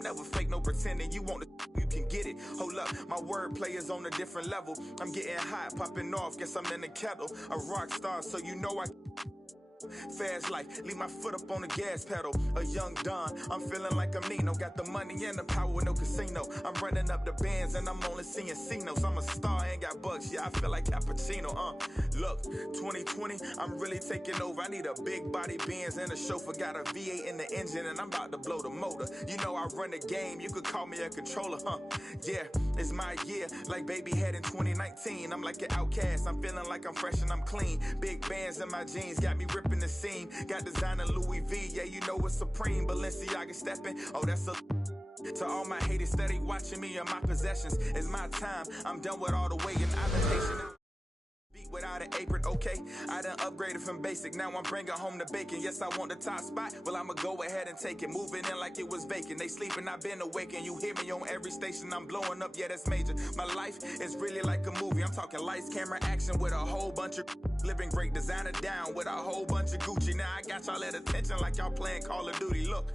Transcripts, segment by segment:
I'm never fake, no pretending. You want the you can get it. Hold up, my wordplay is on a different level. I'm getting hot, popping off, guess I'm in the kettle. A rock star, so you know I fast life, leave my foot up on the gas pedal. A young Don, I'm feeling like I'm Nino. Got the money and the power, no casino. I'm running up the bands and I'm only seeing C-notes. I'm a star, ain't got bucks, yeah, I feel like Cappuccino. Look, 2020, I'm really taking over. I need a big body Benz and a chauffeur. Got a V8 in the engine and I'm about to blow the motor. You know I run the game, you could call me a controller, Yeah, it's my year, like baby had in 2019. I'm like an outcast, I'm feeling like I'm fresh and I'm clean. Big bands in my jeans, got me ripping the scene. Got designer Louis V, yeah, you know it's supreme. Balenciaga stepping, oh, that's a... To all my haters steady watching me and my possessions. It's my time, I'm done with all the waiting. I've been patient. Beat without an apron, okay? I done upgraded from basic, now I'm bringing home the bacon. Yes, I want the top spot, well, I'ma go ahead and take it. Moving in like it was vacant. They sleeping, I've been awakened. You hear me on every station, I'm blowing up, yeah, that's major. My life is really like a movie. I'm talking lights, camera, action with a whole bunch of living great. Designer down with a whole bunch of Gucci. Now I got y'all at attention like y'all playing Call of Duty. Look,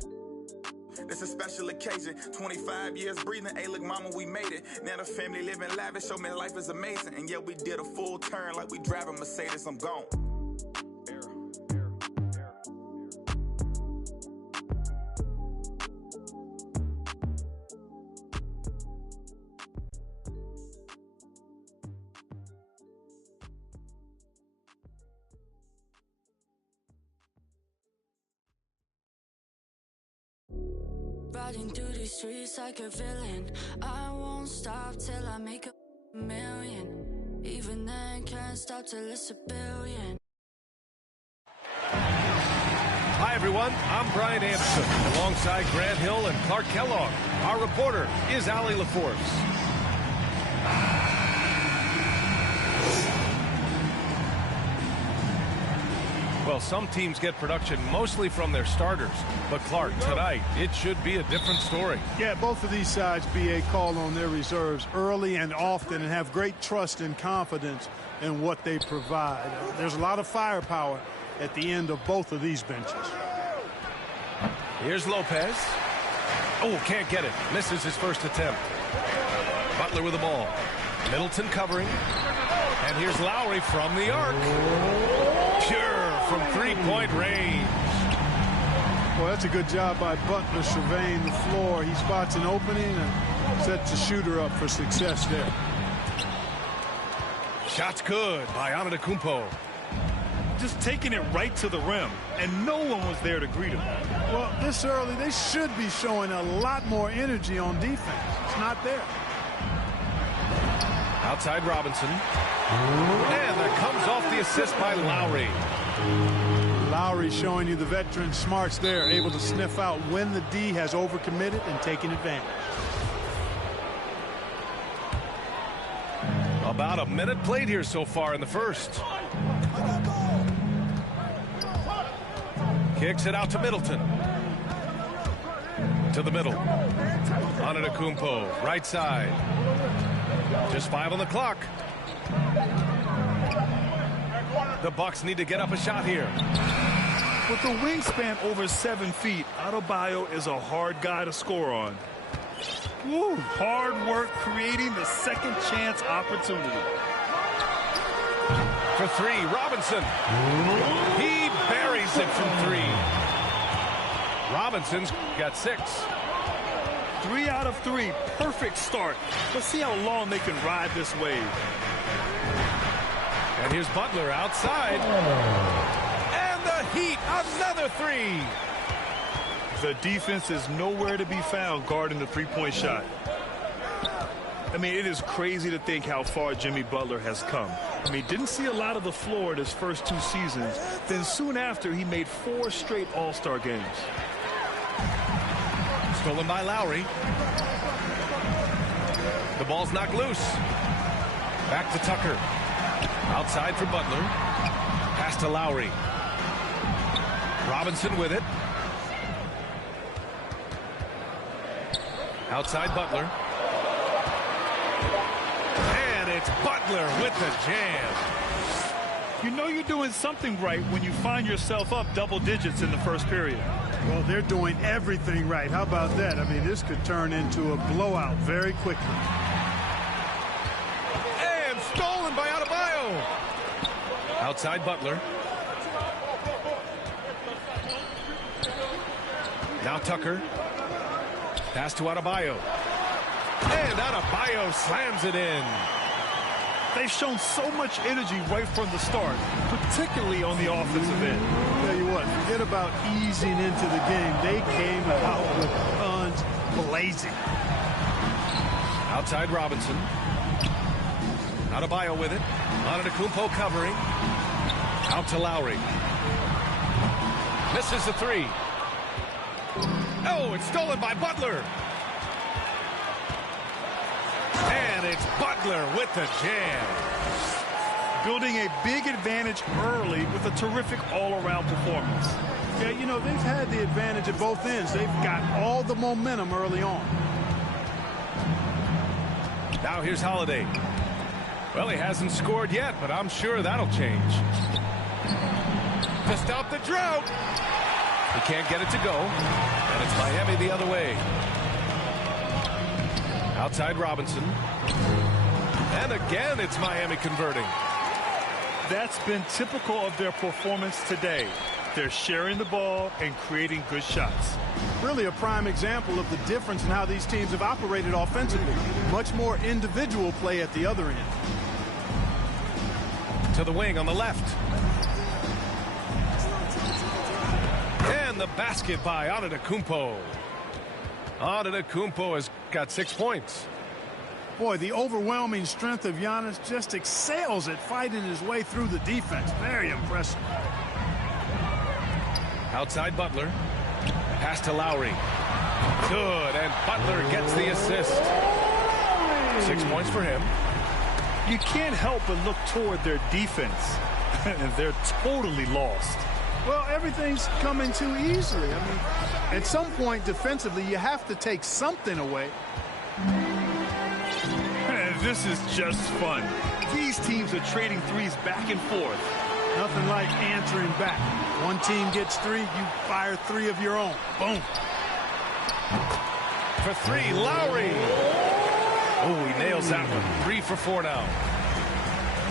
this a special occasion, 25 years breathing, hey look mama, we made it. Now the family living lavish, show me life is amazing. And yeah, we did a full turn like we driving Mercedes, I'm gone. Riding through these streets like a villain. I won't stop till I make a million. Even then, can't stop till it's a billion. Hi, everyone. I'm Brian Anderson, alongside Grant Hill and Clark Kellogg. Our reporter is Allie LaForce. Well, some teams get production mostly from their starters. But, Clark, tonight, it should be a different story. Yeah, both of these sides, BA, call on their reserves early and often and have great trust and confidence in what they provide. There's a lot of firepower at the end of both of these benches. Here's Lopez. Oh, can't get it. Misses his first attempt. Butler with the ball. Middleton covering. And here's Lowry from the arc. Pure from three-point range. Well, that's a good job by Butler surveying the floor. He spots an opening and sets the shooter up for success there. Shot's good by Antetokounmpo. Just taking it right to the rim, and no one was there to greet him. Well, this early, they should be showing a lot more energy on defense. It's not there. Outside Robinson. And there comes off the assist by Lowry. Lowry showing you the veteran smarts there, able to sniff out when the D has overcommitted and taking advantage. About a minute played here so far in the first. Kicks it out to Middleton. To the middle. Antetokounmpo, right side. Just 5 on the clock. The Bucks need to get up a shot here. With a wingspan over 7 feet, Adebayo is a hard guy to score on. Woo, hard work creating the second chance opportunity. For three, Robinson. He buries it from three. Robinson's got 6. 3 out of 3, perfect start. Let's see how long they can ride this wave. And here's Butler outside. And the Heat, another 3. The defense is nowhere to be found guarding the three-point shot. I mean, it is crazy to think how far Jimmy Butler has come. I mean, didn't see a lot of the floor in his first 2 seasons. Then soon after, he made 4 straight All-Star games. Stolen by Lowry. The ball's knocked loose. Back to Tucker. Outside for Butler. Pass to Lowry. Robinson with it. Outside Butler. And it's Butler with the jam. You know you're doing something right when you find yourself up double digits in the first period. Well, they're doing everything right. How about that? I mean, this could turn into a blowout very quickly. And stolen by Adebayo. Outside Butler. Now Tucker. Pass to Adebayo. And Adebayo slams it in. They've shown so much energy right from the start, particularly on the offensive end. I'll tell you what, forget about easing into the game. They came out with guns blazing. Outside Robinson. Adebayo with it. Antetokounmpo covering. Out to Lowry. Misses the three. Oh, it's stolen by Butler. And it's Butler with the jam. Building a big advantage early with a terrific all-around performance. Yeah, you know, they've had the advantage at both ends. They've got all the momentum early on. Now here's Holiday. Well, he hasn't scored yet, but I'm sure that'll change. To stop the drought. He can't get it to go. And it's Miami the other way. Outside Robinson. And again, it's Miami converting. That's been typical of their performance today. They're sharing the ball and creating good shots. Really a prime example of the difference in how these teams have operated offensively. Much more individual play at the other end. To the wing on the left. And the basket by Antetokounmpo. Antetokounmpo has got 6 points. Boy, the overwhelming strength of Giannis just excels at fighting his way through the defense. Very impressive. Outside Butler. Pass to Lowry. Good, and Butler gets the assist. 6 points for him. You can't help but look toward their defense. And they're totally lost. Well, everything's coming too easily. I mean, at some point defensively, you have to take something away. And this is just fun. These teams are trading threes back and forth. Nothing like answering back. One team gets three, you fire three of your own. Boom. For three, Lowry. Oh, he nails that one. 3 for 4 now.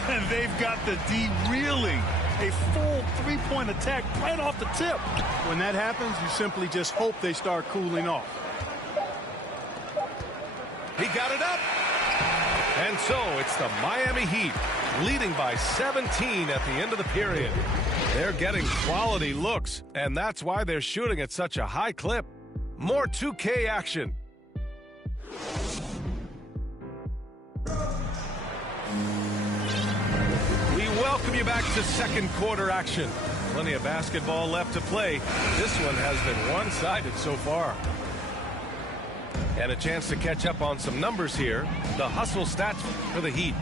And they've got the D reeling. A full three-point attack right off the tip. When that happens, you simply just hope they start cooling off. He got it up. And so it's the Miami Heat leading by 17 at the end of the period. They're getting quality looks, and that's why they're shooting at such a high clip. More 2K action. We welcome you back to second quarter action. Plenty of basketball left to play. This one has been one-sided so far. And a chance to catch up on some numbers here. The hustle stats for the Heat.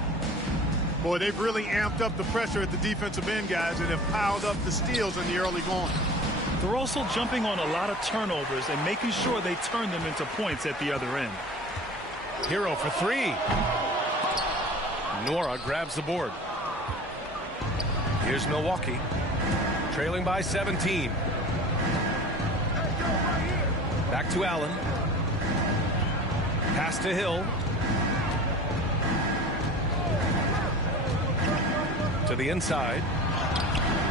Boy, they've really amped up the pressure at the defensive end, guys, and have piled up the steals in the early going. They're also jumping on a lot of turnovers and making sure they turn them into points at the other end. Hero for 3. Nora grabs the board. Here's Milwaukee, trailing by 17. Back to Allen. Pass to Hill. To the inside.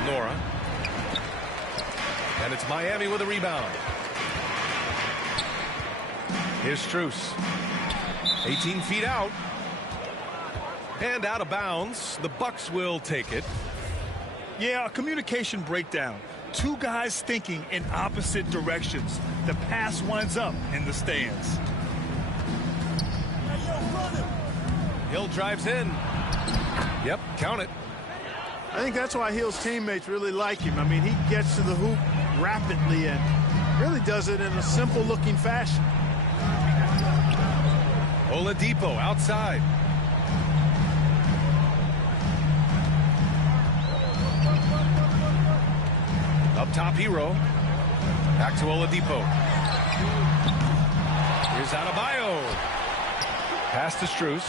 Nora. And it's Miami with a rebound. Here's Strus. 18 feet out. And out of bounds. The Bucks will take it. Yeah, a communication breakdown. Two guys thinking in opposite directions. The pass winds up in the stands. Hill drives in. Yep, count it. I think that's why Hill's teammates really like him. I mean, he gets to the hoop rapidly and really does it in a simple-looking fashion. Oladipo outside. Up top, Hero. Back to Oladipo. Here's Adebayo. Pass to Strus.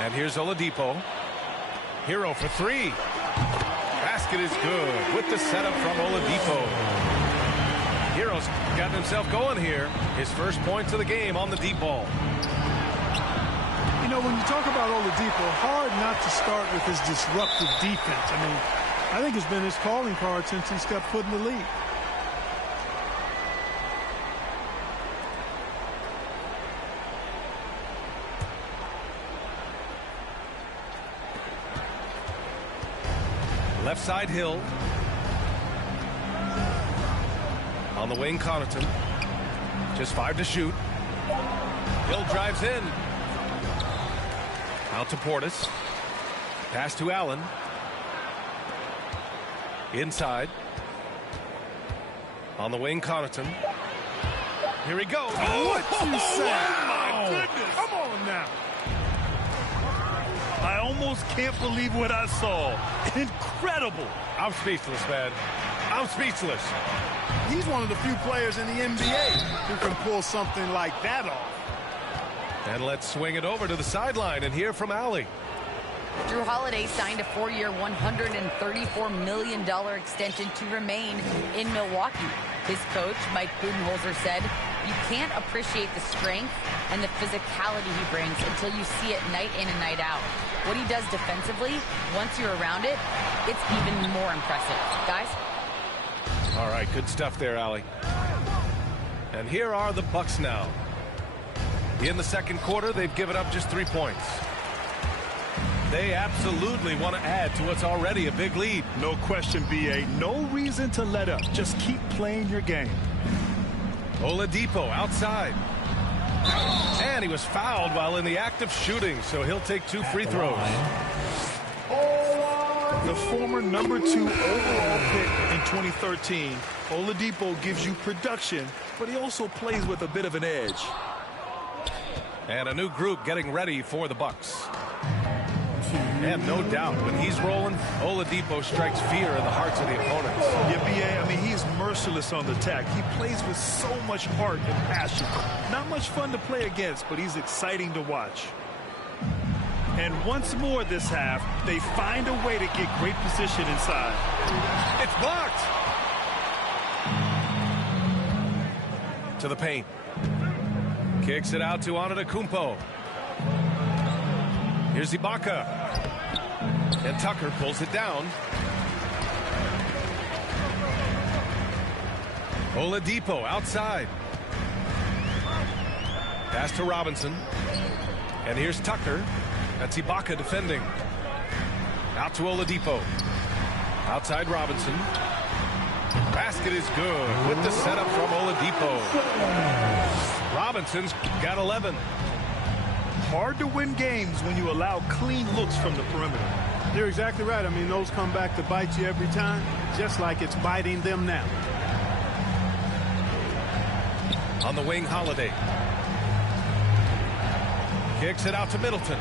And here's Oladipo. Hero for 3. Basket is good with the setup from Oladipo. Hero's gotten himself going here. His first points of the game on the deep ball. You know, when you talk about Oladipo, hard not to start with his disruptive defense. I mean, I think it's been his calling card since he stepped foot in the league. Left side, Hill. On the wing, Connaughton. Just 5 to shoot. Hill drives in. Out to Portis. Pass to Allen. Inside. On the wing, Connaughton. Here he goes. Oh, what you say? Oh, my goodness. Come on now. I almost can't believe what I saw. Incredible. I'm speechless, man. I'm speechless. He's one of the few players in the NBA who can pull something like that off. And let's swing it over to the sideline and hear from Allie. Drew Holiday signed a 4-year, $134 million extension to remain in Milwaukee. His coach, Mike Budenholzer, said, "You can't appreciate the strength and the physicality he brings until you see it night in and night out. What he does defensively, once you're around it, it's even more impressive." Guys? All right, good stuff there, Allie. And here are the Bucks now. In the second quarter, they've given up just 3 points. They absolutely want to add to what's already a big lead. No question, B.A. No reason to let up. Just keep playing your game. Oladipo outside. And he was fouled while in the act of shooting, so he'll take 2 free throws. The former number 2 overall pick in 2013, Oladipo gives you production, but he also plays with a bit of an edge. And a new group getting ready for the Bucks. And no doubt, when he's rolling, Oladipo strikes fear in the hearts of the opponents. Yeah, B.A., I mean, he's merciless on the attack. He plays with so much heart and passion. Not much fun to play against, but he's exciting to watch. And once more this half, they find a way to get great position inside. It's blocked. To the paint. Kicks it out to Antetokounmpo. Here's Ibaka. And Tucker pulls it down. Oladipo outside. Pass to Robinson. And here's Tucker. That's Ibaka defending. Out to Oladipo. Outside Robinson. Basket is good with the setup from Oladipo. Robinson's got 11. Hard to win games when you allow clean looks from the perimeter. You're exactly right. I mean, those come back to bite you every time, just like it's biting them now. On the wing, Holiday. Kicks it out to Middleton.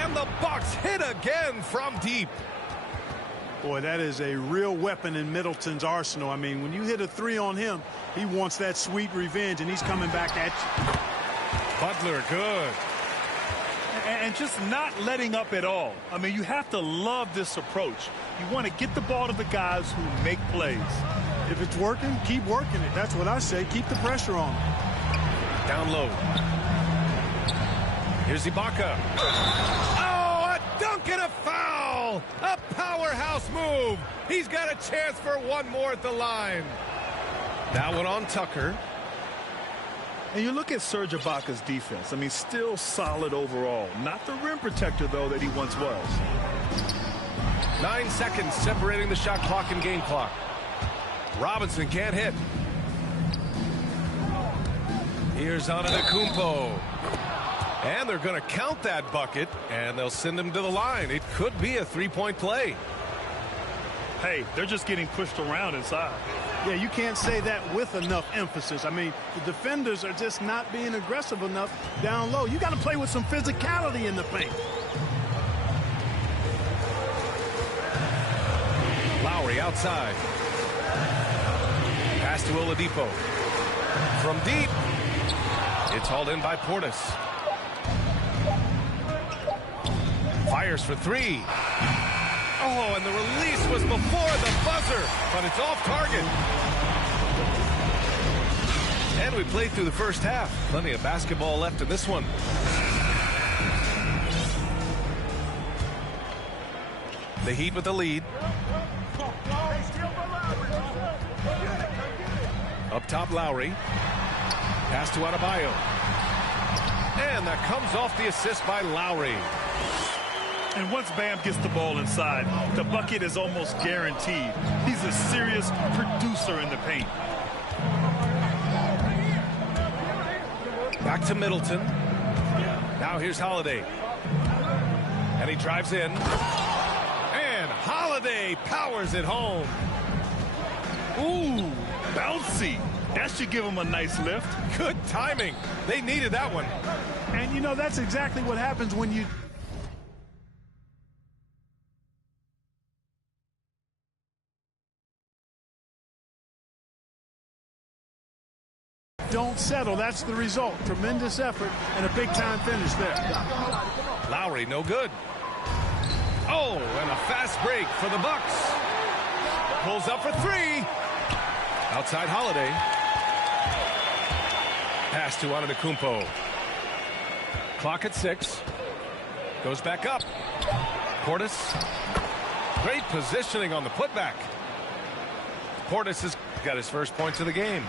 And the Bucks hit again from deep. Boy, that is a real weapon in Middleton's arsenal. I mean, when you hit a 3 on him, he wants that sweet revenge, and he's coming back at you. Butler, good. And just not letting up at all. I mean, you have to love this approach. You want to get the ball to the guys who make plays. If it's working, keep working it. That's what I say. Keep the pressure on him. Down low. Here's Ibaka. Oh, a dunk and a foul. A powerhouse move. He's got a chance for one more at the line. That one on Tucker. And you look at Serge Ibaka's defense. I mean, still solid overall. Not the rim protector, though, that he once was. 9 seconds separating the shot clock and game clock. Robinson can't hit. Here's Antetokounmpo. And they're going to count that bucket, and they'll send him to the line. It could be a 3-point play. Hey, they're just getting pushed around inside. Yeah, you can't say that with enough emphasis. I mean, the defenders are just not being aggressive enough down low. You got to play with some physicality in the paint. Lowry outside. Pass to Oladipo. From deep. It's hauled in by Portis. Fires for 3. Oh, and the release was before the buzzer, but it's off target. And we played through the first half. Plenty of basketball left in this one. The Heat with the lead. Up top, Lowry. Pass to Adebayo. And that comes off the assist by Lowry. And once Bam gets the ball inside, the bucket is almost guaranteed. He's a serious producer in the paint. Back to Middleton. Now here's Holiday. And he drives in. And Holiday powers it home. Ooh, bouncy. That should give him a nice lift. Good timing. They needed that one. And, you know, that's exactly what happens when you don't settle. That's the result. Tremendous effort and a big-time finish there. Lowry, no good. Oh, and a fast break for the Bucks. Pulls up for three. Outside Holiday. Pass to Antetokounmpo. Clock at 6. Goes back up. Portis. Great positioning on the putback. Portis has got his first points of the game.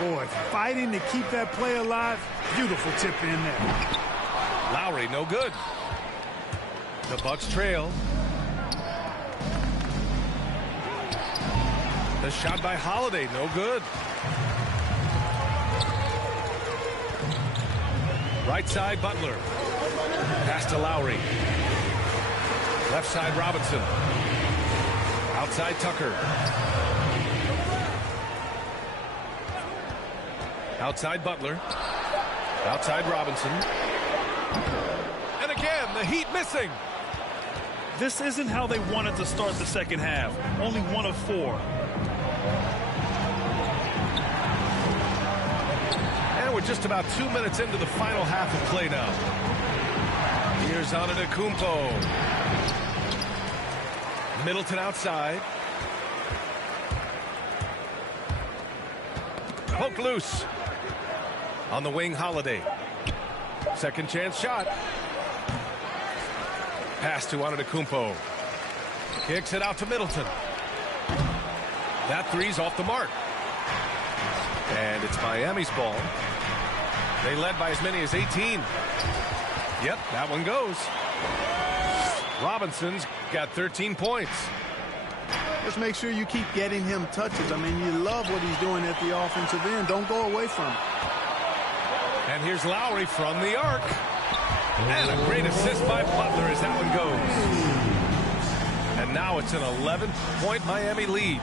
Boy, fighting to keep that play alive. Beautiful tip in there. Lowry, no good. The Bucks trail. The shot by Holiday, no good. Right side, Butler. Pass to Lowry. Left side, Robinson. Outside, Tucker. Outside, Butler. Outside, Robinson. And again, the Heat missing. This isn't how they wanted to start the second half. Only 1 of 4. And we're just about 2 minutes into the final half of play now. Here's Antetokounmpo. Middleton outside. Poke loose. On the wing, Holiday. Second chance shot. Pass to Antetokounmpo. Kicks it out to Middleton. That three's off the mark. And it's Miami's ball. They led by as many as 18. Yep, that one goes. Robinson's got 13 points. Just make sure you keep getting him touches. I mean, you love what he's doing at the offensive end. Don't go away from it. And here's Lowry from the arc. And a great assist by Butler as that one goes. And now it's an 11-point Miami lead.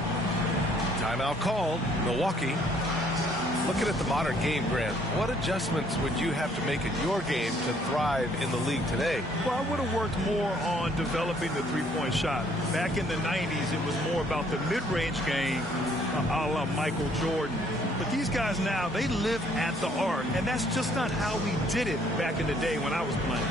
Timeout called. Milwaukee. Looking at the modern game, Grant, what adjustments would you have to make in your game to thrive in the league today? Well, I would have worked more on developing the three-point shot. Back in the 90s, it was more about the mid-range game, a la Michael Jordan. But these guys now, they live at the arc, and that's just not how we did it back in the day when I was playing.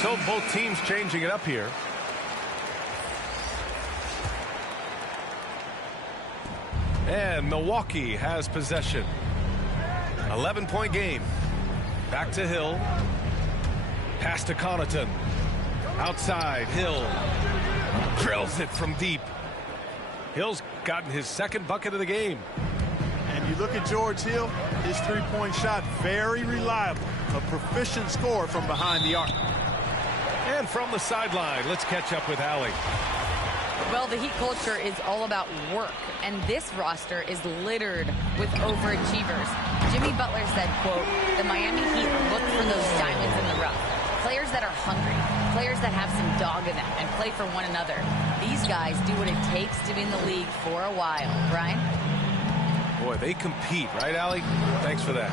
So both teams changing it up here. And Milwaukee has possession. 11-point game. Back to Hill. Pass to Connaughton. Outside, Hill. Drills it from deep. Hill's gotten his second bucket of the game. And you look at George Hill, his three-point shot, very reliable. A proficient scorer from behind the arc. And from the sideline, let's catch up with Allie. Well, the Heat culture is all about work, and this roster is littered with overachievers. Jimmy Butler said, quote, the Miami Heat look for those diamonds in the rough. Players that are hungry, players that have some dog in them and play for one another. These guys do what it takes to be in the league for a while. Brian? Boy, they compete, right, Allie? Thanks for that.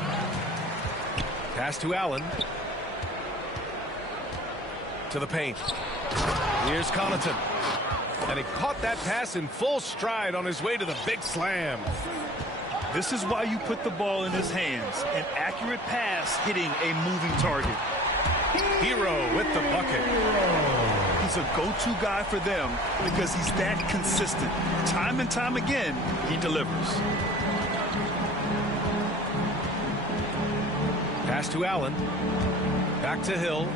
Pass to Allen. To the paint. Here's Connaughton. And he caught that pass in full stride on his way to the big slam. This is why you put the ball in his hands. An accurate pass hitting a moving target. Hero with the bucket. He's a go-to guy for them because he's that consistent. Time and time again, he delivers. Pass to Allen. Back to Hill.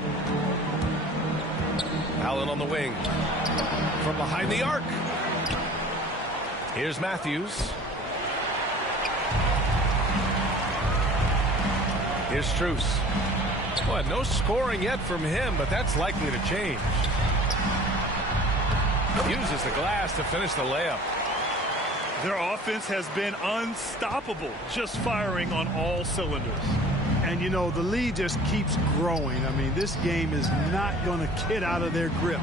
Allen on the wing. From behind the arc. Here's Matthews. Here's Strus. Boy, no scoring yet from him, but that's likely to change. Uses the glass to finish the layup. Their offense has been unstoppable, just firing on all cylinders. And, you know, the lead just keeps growing. I mean, this game is not going to get out of their grip.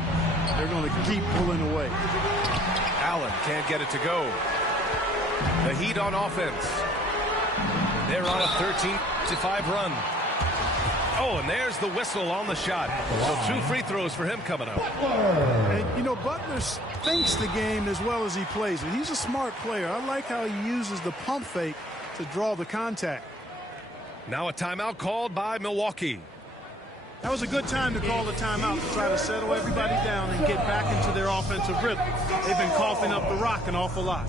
They're going to keep pulling away. Allen can't get it to go. The Heat on offense. They're on a 13-5 run. Oh, and there's the whistle on the shot. So 2 free throws for him coming up. And, you know, Butler thinks the game as well as he plays it. He's a smart player. I like how he uses the pump fake to draw the contact. Now a timeout called by Milwaukee. That was a good time to call the timeout to try to settle everybody down and get back into their offensive rhythm. They've been coughing up the rock an awful lot.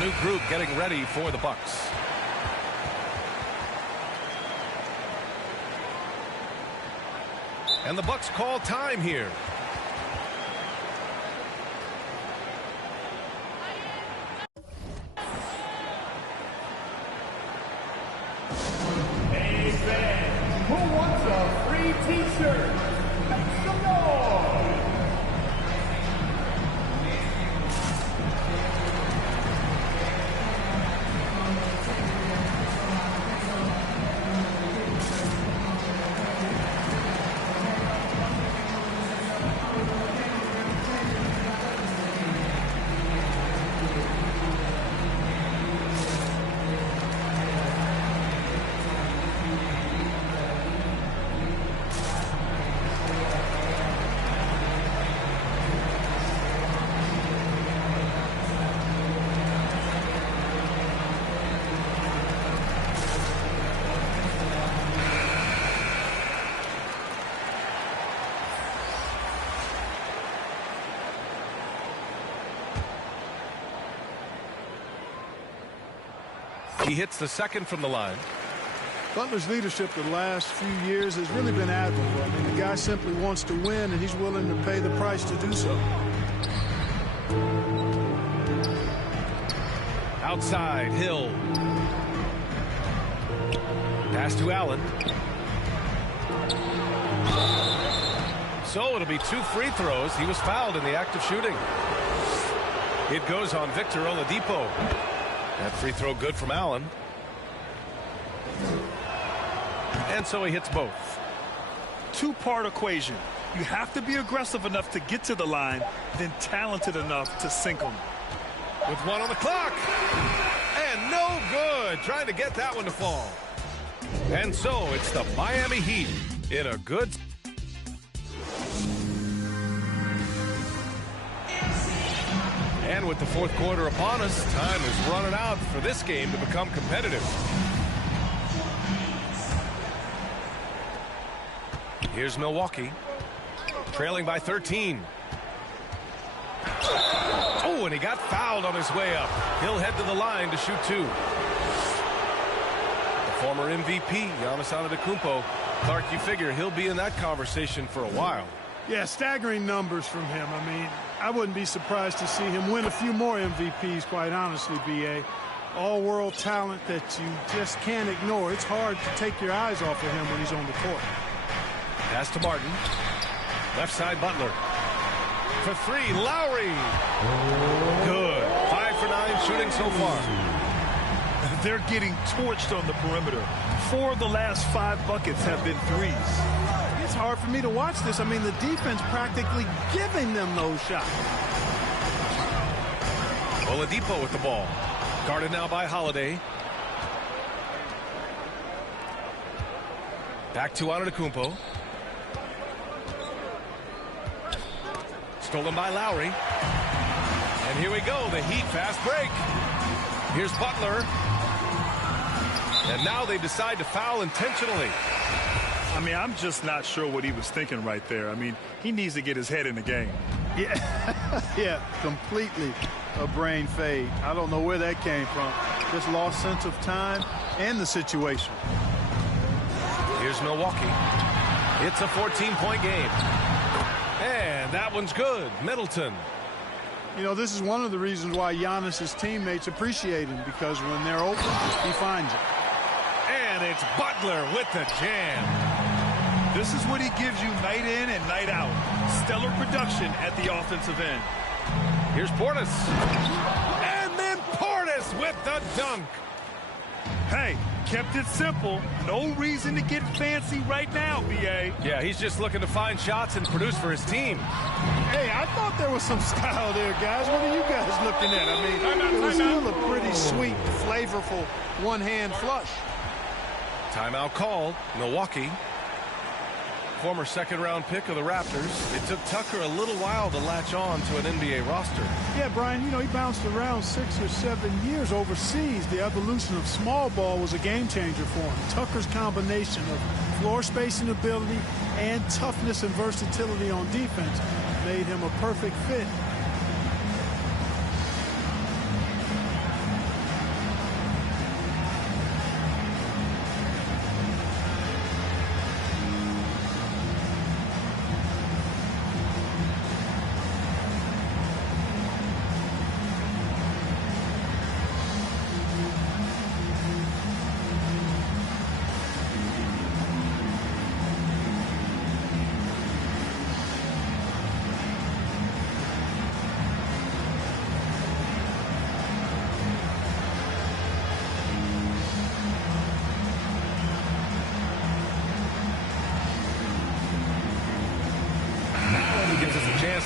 New group getting ready for the Bucks. And the Bucks call time here. Hey fans, who wants a free t-shirt? Make some noise! He hits the second from the line. Butler's leadership the last few years has really been admirable. I mean, the guy simply wants to win, and he's willing to pay the price to do so. Outside, Hill. Pass to Allen. So it'll be 2 free throws. He was fouled in the act of shooting. It goes on Victor Oladipo. That free throw good from Allen. And so he hits both. 2-part equation. You have to be aggressive enough to get to the line, then talented enough to sink them. With 1 on the clock. And no good. Trying to get that one to fall. And so it's the Miami Heat in a good... And with the 4th quarter upon us, time is running out for this game to become competitive. Here's Milwaukee, trailing by 13. Oh, and he got fouled on his way up. He'll head to the line to shoot 2. The former MVP, Giannis Antetokounmpo. Clark, you figure he'll be in that conversation for a while. Yeah, staggering numbers from him. I mean, I wouldn't be surprised to see him win a few more MVPs, quite honestly, B.A. All-world talent that you just can't ignore. It's hard to take your eyes off of him when he's on the court. Pass to Martin. Left side, Butler. For three, Lowry. Good. 5 for 9 shooting so far. They're getting torched on the perimeter. 4 of the last 5 buckets have been threes. It's hard for me to watch this. I mean, the defense practically giving them those shots. Oladipo with the ball. Guarded now by Holiday. Back to Antetokounmpo. Stolen by Lowry. And here we go, the Heat fast break. Here's Butler. And now they decide to foul intentionally. I mean, I'm just not sure what he was thinking right there. I mean, he needs to get his head in the game. Yeah, yeah, completely a brain fade. I don't know where that came from. Just lost sense of time and the situation. Here's Milwaukee. It's a 14-point game. And that one's good. Middleton. You know, this is one of the reasons why Giannis's teammates appreciate him, because when they're open, he finds it. And it's Butler with the jam. This is what he gives you night in and night out. Stellar production at the offensive end. Here's Portis. And then Portis with the dunk. Hey, kept it simple. No reason to get fancy right now, B.A. Yeah, he's just looking to find shots and produce for his team. Hey, I thought there was some style there, guys. What are you guys looking at? I mean, it was still a pretty sweet, flavorful one-hand flush. Timeout called. Milwaukee. Former second-round pick of the Raptors. It took Tucker a little while to latch on to an NBA roster. Yeah, Brian, you know, he bounced around 6 or 7 years overseas. The evolution of small ball was a game-changer for him. Tucker's combination of floor spacing ability and toughness and versatility on defense made him a perfect fit.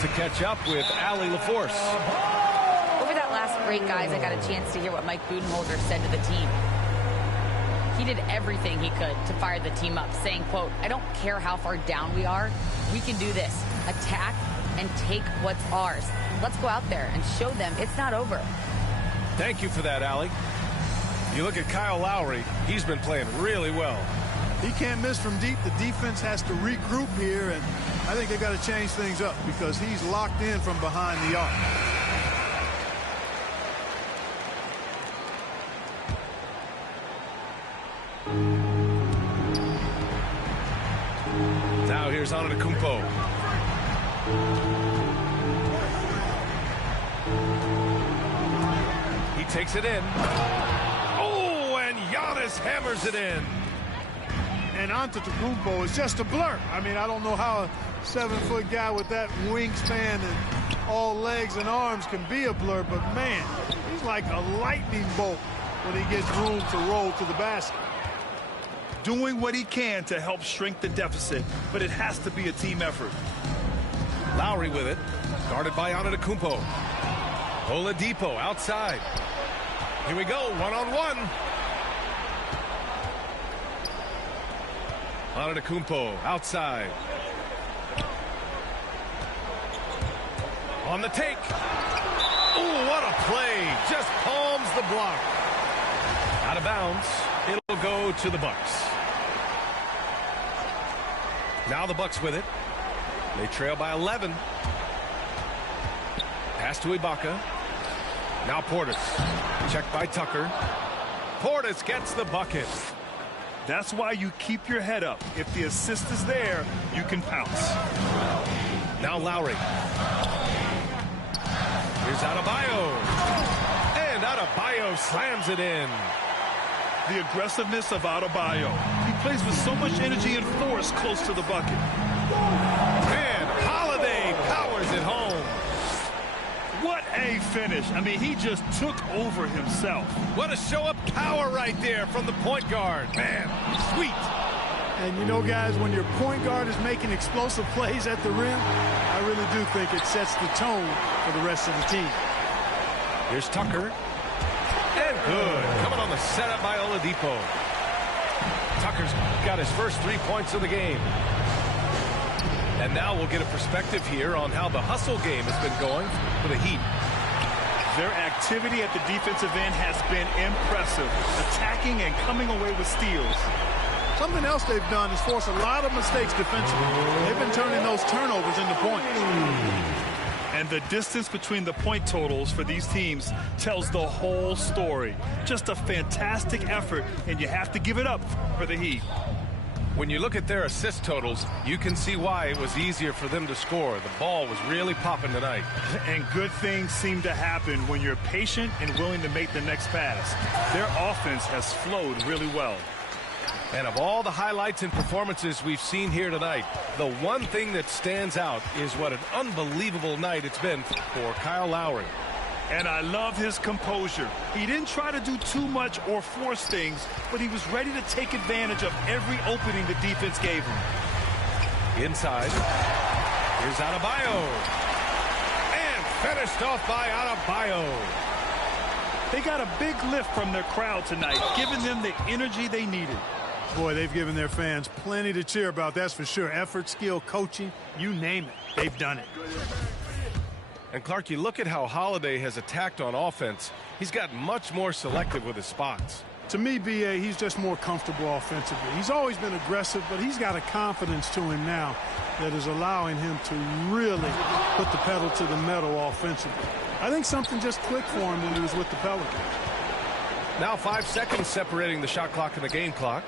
To catch up with Allie LaForce. Over that last break, guys, I got a chance to hear what Mike Budenholzer said to the team. He did everything he could to fire the team up, saying, quote, "I don't care how far down we are. We can do this. Attack and take what's ours. Let's go out there and show them it's not over." Thank you for that, Allie. You look at Kyle Lowry. He's been playing really well. He can't miss from deep. The defense has to regroup here, and I think they got to change things up because he's locked in from behind the arc. Now here's Antetokounmpo. He takes it in. Oh, and Giannis hammers it in. And Antetokounmpo is just a blur. I mean, I don't know how a 7-foot guy with that wingspan and all legs and arms can be a blur, but man, he's like a lightning bolt when he gets room to roll to the basket. Doing what he can to help shrink the deficit, but it has to be a team effort. Lowry with it, guarded by Antetokounmpo. Oladipo outside. Here we go, one-on-one. Antetokounmpo outside. On the take. Ooh, what a play. Just palms the block. Out of bounds. It'll go to the Bucks. Now the Bucks with it. They trail by 11. Pass to Ibaka. Now Portis. Checked by Tucker. Portis gets the bucket. That's why you keep your head up. If the assist is there, you can pounce. Now Lowry. Here's Adebayo. And Adebayo slams it in. The aggressiveness of Adebayo. He plays with so much energy and force close to the bucket. And Holiday powers it home. What a finish. I mean, he just took over himself. What a show of power right there from the point guard. Man, sweet. And you know, guys, when your point guard is making explosive plays at the rim, I really do think it sets the tone for the rest of the team. Here's Tucker. And good. Coming on the setup by Oladipo. Tucker's got his first 3 points of the game. And now we'll get a perspective here on how the hustle game has been going for the Heat. Their activity at the defensive end has been impressive, attacking and coming away with steals. Something else they've done is force a lot of mistakes defensively. They've been turning those turnovers into points. And the distance between the point totals for these teams tells the whole story. Just a fantastic effort, and you have to give it up for the Heat. When you look at their assist totals, you can see why it was easier for them to score. The ball was really popping tonight. And good things seem to happen when you're patient and willing to make the next pass. Their offense has flowed really well. And of all the highlights and performances we've seen here tonight, the one thing that stands out is what an unbelievable night it's been for Kyle Lowry. And I love his composure. He didn't try to do too much or force things, but he was ready to take advantage of every opening the defense gave him. Inside, here's Adebayo. And finished off by Adebayo. They got a big lift from their crowd tonight, giving them the energy they needed. Boy, they've given their fans plenty to cheer about, that's for sure. Effort, skill, coaching, you name it, they've done it. And Clark, you look at how Holiday has attacked on offense. He's gotten much more selective with his spots. To me, B.A., he's just more comfortable offensively. He's always been aggressive, but he's got a confidence to him now that is allowing him to really put the pedal to the metal offensively. I think something just clicked for him when he was with the Pelicans. Now 5 seconds separating the shot clock and the game clock.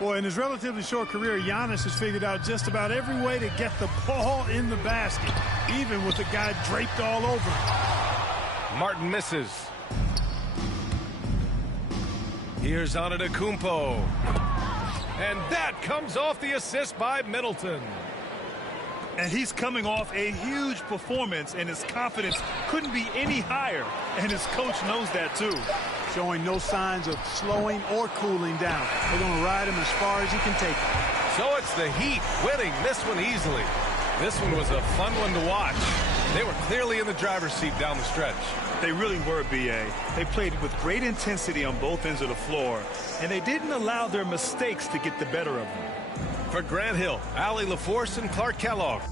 Boy, in his relatively short career, Giannis has figured out just about every way to get the ball in the basket, even with the guy draped all over him. Martin misses. Here's Antetokounmpo. And that comes off the assist by Middleton. And he's coming off a huge performance, and his confidence couldn't be any higher. And his coach knows that, too. Showing no signs of slowing or cooling down. They're going to ride him as far as he can take him. So it's the Heat winning this one easily. This one was a fun one to watch. They were clearly in the driver's seat down the stretch. They really were, B.A. They played with great intensity on both ends of the floor, and they didn't allow their mistakes to get the better of them. For Grant Hill, Allie LaForce, and Clark Kellogg,